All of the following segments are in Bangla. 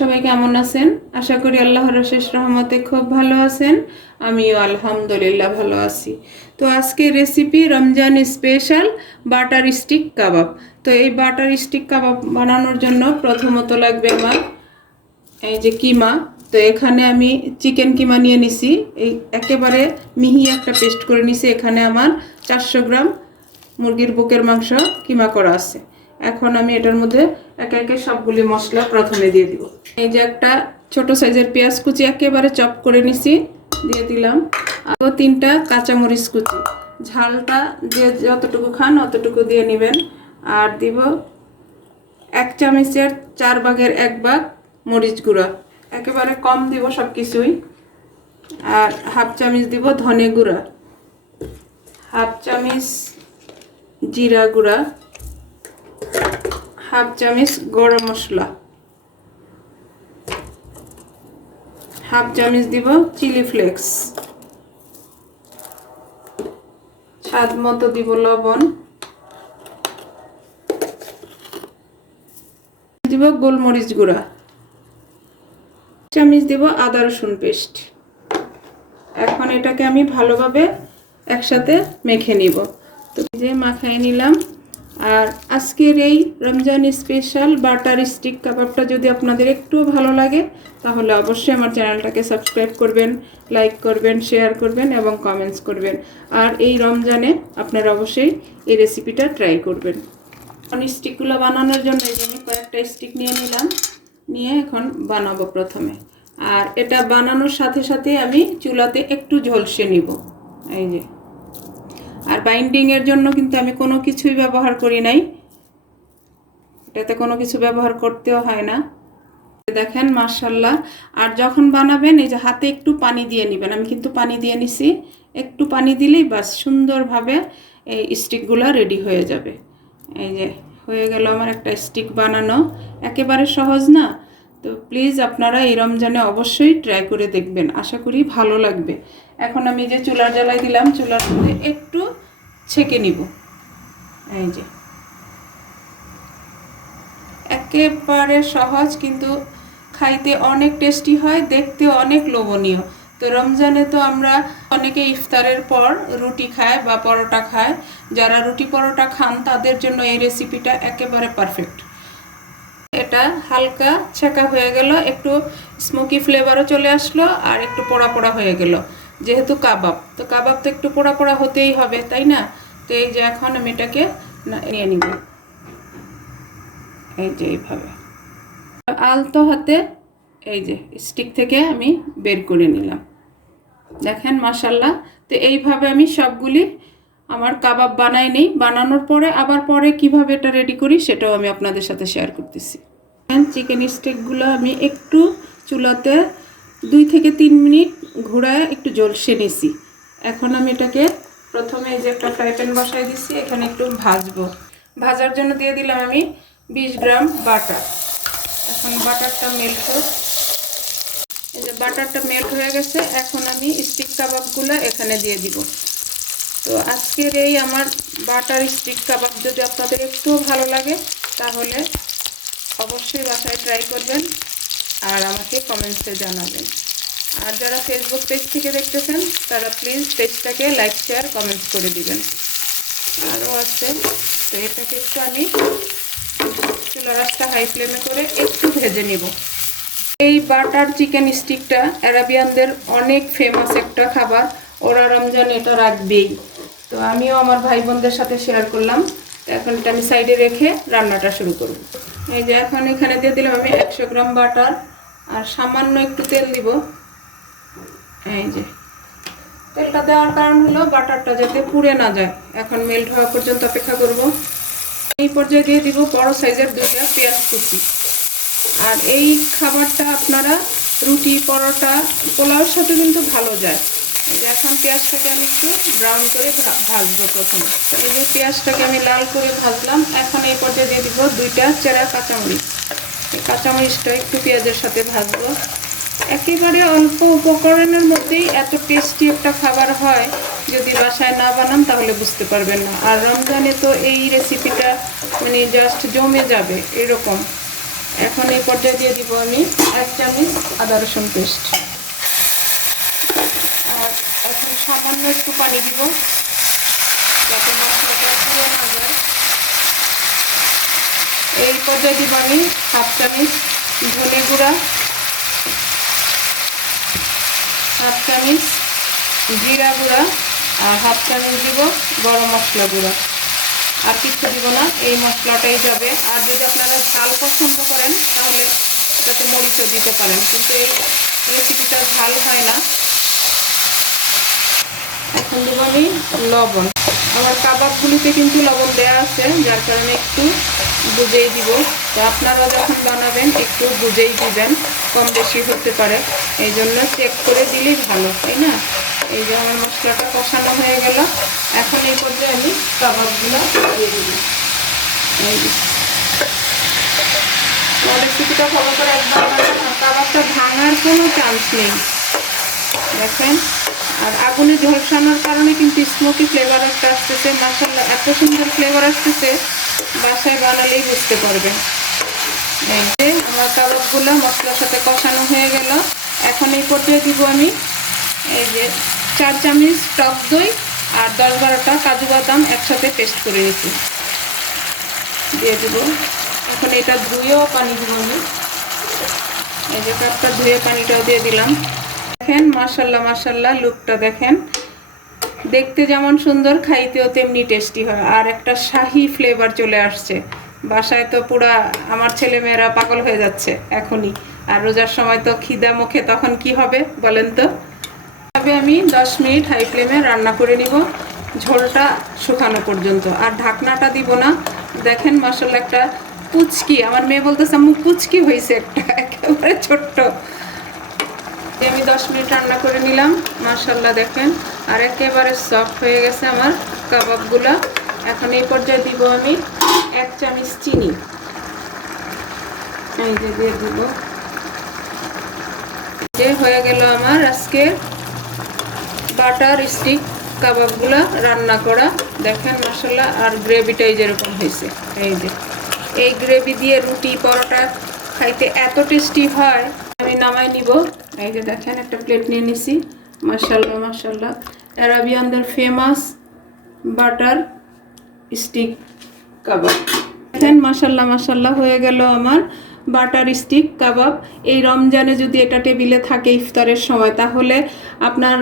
সবাই কেমন আছেন? আশা করি আল্লাহর অশেষ রহমতে খুব ভালো আছেন। আমিও আলহামদুলিল্লাহ ভালো আছি। তো আজকে recipe Ramzan special butter stick kebab. তো এই বাটার স্টিক কাবাব বানানোর জন্য প্রথমত লাগবে আমার এই যে কিমা। তো এখানে আমি চিকেন কিমা নিয়ে নিছি, এই একেবারে মিহি একটা পেস্ট করে নিছি। এখানে আমার 400 গ্রাম মুরগির বুকের মাংস কিমা করা আছে। এখন আমি এটার মধ্যে একে একে সবগুলি মশলা প্রথমে দিয়ে দিব। এই যে একটা ছোট সাইজের পেঁয়াজ কুচি একেবারে চপ করে নিছি, দিয়ে দিলাম। আরও 3টা কাঁচামরিচ কুচি, ঝালটা যে যতটুকু খান অতটুকু দিয়ে নেবেন। আর দিব 1 চামচের 4 ভাগের 1 ভাগ মরিচ গুঁড়া, একেবারে কম দিব সব কিছুই। আর হাফ চামচ দিব ধনে গুঁড়া, হাফ চামচ জিরা গুঁড়া, হাফ চামচ গরম মশলা, হাফ চামচ দিব চিলি ফ্লেক্স, স্বাদ মতো দিব লবণ, দিব গোলমরিচ গুঁড়া, চামচ দিব আদা রসুন পেস্ট। এখন এটাকে আমি ভালোভাবে একসাথে মেখে নিব। তো যে মাখাই নিলাম। আর আজকের এই রমজান স্পেশাল বাটার স্টিক কাবাবটা যদি আপনাদের একটু ভালো লাগে তাহলে অবশ্যই আমার চ্যানেলটাকে সাবস্ক্রাইব করবেন, লাইক করবেন, শেয়ার করবেন এবং কমেন্টস করবেন। আর এই রমজানে আপনারা অবশ্যই এই রেসিপিটা ট্রাই করবেন। স্টিকগুলো বানানোর জন্য এই যে আমি কয়েকটা স্টিক নিয়ে নিলাম, নিয়ে এখন বানাবো প্রথমে। আর এটা বানানোর সাথে সাথে আমি চুলাতে একটু ঝলসে নিব এই যে। আর বাইন্ডিংয়ের জন্য কিন্তু আমি কোনো কিছুই ব্যবহার করি নাই, এটাতে কোনো কিছু ব্যবহার করতেও হয় না। দেখেন মাশাআল্লাহ। আর যখন বানাবেন এই যে হাতে একটু পানি দিয়ে নেবেন, আমি কিন্তু পানি দিয়ে নিছি। একটু পানি দিলেই বাস সুন্দরভাবে এই স্টিকগুলো রেডি হয়ে যাবে। এই যে হয়ে গেল আমার একটা স্টিক বানানো, একেবারে সহজ না? তো প্লিজ আপনারা এই রমজানে অবশ্যই ট্রাই করে দেখবেন, আশা করি ভালো লাগবে। এখন আমি যে চুলার জ্বালাই দিলাম, চুলার মধ্যে একটু ছেঁকে নিব। এই যে একেবারে সহজ, কিন্তু খাইতে অনেক টেস্টি হয়, দেখতে অনেক লোভনীয়। তো রমজানে তো আমরা অনেকে ইফতারের পর রুটি খায় বা পরোটা খায়। যারা রুটি পরোটা খান তাদের জন্য এই রেসিপিটা একেবারে পারফেক্ট। এটা হালকা ছেঁকা হয়ে গেল, একটু স্মোকি ফ্লেভারও চলে আসলো, আর একটু পোড়া পোড়া হয়ে গেল। যেহেতু কাবাব, তো কাবাব তো একটু পোড়া পোড়া হতেই হবে, তাই না? তো এই যে এখন আমি এটাকে নিয়ে নিব এই যে এইভাবে আলতো হাতে। এই যে স্টিক থেকে আমি বের করে নিলাম, দেখেন মাশাআল্লাহ। তো এইভাবে আমি সবগুলি আমার কাবাব বানাই নেই, বানানোর পরে আবার পরে কিভাবে এটা রেডি করি সেটাও আমি আপনাদের সাথে শেয়ার করতেছি। চিকেন স্টিকগুলো আমি একটু চুলাতে 2 থেকে 3 মিনিট ঘোরায় একটু ঝলসে নিছি। এখন আমি এটাকে প্রথমে এই যে একটা ফ্রাই প্যান বসাই দিচ্ছি, এখানে একটু ভাজবো। ভাজার জন্য দিয়ে দিলাম আমি 20 গ্রাম বাটার। এখন বাটারটা মেল্ট হোক। এই যে বাটারটা মেল্ট হয়ে গেছে, এখন আমি স্টিক কাবাবগুলো এখানে দিয়ে দিব। তো আজকের এই আমার বাটার স্টিক কাবাব যদি আপনাদের একটু ভালো লাগে তাহলে অবশ্যই বাসায় ট্রাই করবেন আর আমাকে কমেন্টসে জানাবেন। আর যারা ফেসবুক পেজ থেকে দেখতেছেন তারা প্লিজ পেজটাকে লাইক, শেয়ার, কমেন্টস করে দিবেন। আরও আছে, তো এটাকে একটু আমি চুলার আঁচটা হাই ফ্লেমে করে একটু ভেজে নিব। এই বাটার চিকেন স্টিকটা আরাবিয়ানদের অনেক ফেমাস একটা খাবার, ওরা রমজান এটা রাখবেই। তো আমিও আমার ভাই বোনদের সাথে শেয়ার করলাম। তো এখন এটা আমি সাইডে রেখে রান্নাটা শুরু করব। এই যে এখন এখানে দিয়ে দিলাম আমি 100 গ্রাম বাটার, আর সামান্য একটু তেল দিব। এই যে তেলটা দেওয়ার কারণ হলো বাটারটা যাতে পুড়ে না যায়। এখন মেল্ট হওয়া পর্যন্ত অপেক্ষা করব। এই পর্যায়ে দিয়ে দিব বড় সাইজের 2টা পেঁয়াজ কুচি। আর এই খাবারটা আপনারা রুটি, পরোটা, পোলাওর সাথে কিন্তু ভালো যায়। এই যে এখন পেঁয়াজটাকে আমি একটু ব্রাউন করে ভাজবো প্রথমে। এই যে পেঁয়াজটাকে আমি লাল করে ভাজলাম। এখন এই পর্যায়ে দিয়ে দিব 2টা চেরা কাঁচামরিচ। এই কাঁচামরিচটা একটু পেঁয়াজের সাথে ভাজবো। একেবারে অল্প উপকরণের মধ্যেই এত টেস্টি একটা খাবার হয়, যদি বাসায় না বানান তাহলে বুঝতে পারবেন না। আর রমজানে তো এই রেসিপিটা মানে জাস্ট জমে যাবে এরকম। এখন এই পর্যায়ে দিয়ে দিব আমি 1 চামচ আদা রসুন পেস্ট। আর এখন সামান্য একটু পানি দিব যাতে মশলাটা পুড়ে না যায়। এই পর্যায়ে দিব আমি 1/2 চামচ ধনে গুঁড়া, 1/2 চামচ জিরা গুঁড়া, আর 1/2 চামচ দিব গরম মশলা গুঁড়া। আর কিছু দিব না, এই মশলাটাই যাবে। আর যদি আপনারা ঝাল পছন্দ করেন তাহলে এটাতে মরিচও দিতে পারেন, কিন্তু এই রেসিপিটা ঝাল হয় না। এখন দেব আমি লবণ। আমার কাবাবগুলিতে কিন্তু লবণ দেওয়া আছে, যার কারণে একটু বুঝেই দিব। তো আপনারা যখন বানাবেন একটু বুঝেই দিবেন, কম বেশি হতে পারে, এই জন্য চেক করে দিলেই ভালো, তাই না? এই যে আমার মশলাটা কষানো হয়ে গেল। এখন এই পর্যায়ে আমি কাবাবগুলো দিয়ে দিব। এই রেসিপিটা ফলো করে একবার কাবাবটা ভাঙার কোনো চান্স নেই, দেখেন। আর আগুনে ঝলসানোর কারণে কিন্তু স্মোকি ফ্লেভার একটা আসতেছে। মাশাআল্লাহ, এত সুন্দর ফ্লেভার আসতেছে, বাসায় বানালেই বুঝতে পারবেন। এই যে আমার কাবাবগুলো মশলার সাথে কষানো হয়ে গেল। এখন এই পর্যায়ে দিব আমি এই যে 4 চামচ টক দই আর 10-12টা কাজু বাদাম একসাথে পেস্ট করে নিয়েছি, দিয়ে দিব। এখন এটা ধুয়েও পানি দিব আমি, এই যে কাপটা ধুয়ে পানিটাও দিয়ে দিলাম। দেখেন মাশাআল্লাহ মাশাআল্লাহ, লুকটা দেখেন, দেখতে যেমন সুন্দর খাইতেও তেমনি টেস্টি হয়। আর একটা শাহি ফ্লেভার চলে আসছে। বাসায় তো পুরা আমার ছেলেমেয়েরা পাগল হয়ে যাচ্ছে এখনই। আর রোজার সময় তো খিদা মুখে তখন কি হবে বলেন তো? তবে আমি 10 মিনিট হাই ফ্লেমে রান্না করে নিব, ঝোলটা শুকানো পর্যন্ত। আর ঢাকনাটা দিব না। দেখেন মাশাআল্লাহ, একটা পুচকি, আমার মেয়ে বলতেছে আম্মু পুচকি হয়েছে একটা, একেবারে ছোট্ট। আমি 10 মিনিট রান্না করে নিলাম, মাশাআল্লাহ দেখেন, আর একেবারে সফট হয়ে গেছে আমার কাবাবগুলা। এখন এই পর্যায়ে দিব আমি 1 চামচ চিনি, এই যে দিয়ে দিব। যে হয়ে গেল আমার আজকে বাটার স্টিক কাবাবগুলা রান্না করা, দেখেন মাশাআল্লাহ। আর গ্রেভিটাই যেরকম হয়েছে, এই যে এই গ্রেভি দিয়ে রুটি পরোটা খাইতে এত টেস্টি হয়। আমি নামাই নিব। এই যে দেখেন একটা প্লেট নিয়ে নিছি, মাশাআল্লাহ মাশাআল্লাহ, আরাবিয়ানদের ফেমাস বাটার স্টিক কাবাব। দেখেন মাশাআল্লাহ মাশাআল্লাহ, হয়ে গেল আমার বাটার স্টিক কাবাব। এই রমজানে যদি এটা টেবিলে থাকে ইফতারের সময়, তাহলে আপনার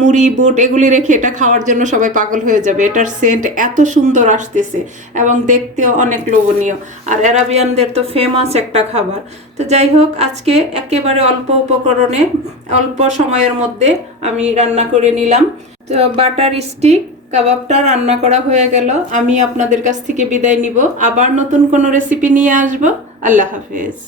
মুড়ি বুট এগুলি রেখে এটা খাওয়ার জন্য সবাই পাগল হয়ে যাবে। এটার সেন্ট এত সুন্দর আসতেছে এবং দেখতেও অনেক লোভনীয়। আর আরাবিয়ানদের তো ফেমাস একটা খাবার। তো যাই হোক, আজকে একেবারে অল্প উপকরণে অল্প সময়ের মধ্যে আমি রান্না করে নিলাম। তো বাটার স্টিক কাবাবটা রান্না করা হয়ে গেল। আমি আপনাদের কাছ থেকে বিদায় নিব, আবার নতুন কোনো রেসিপি নিয়ে আসবো। আল্লাহ হাফেজ।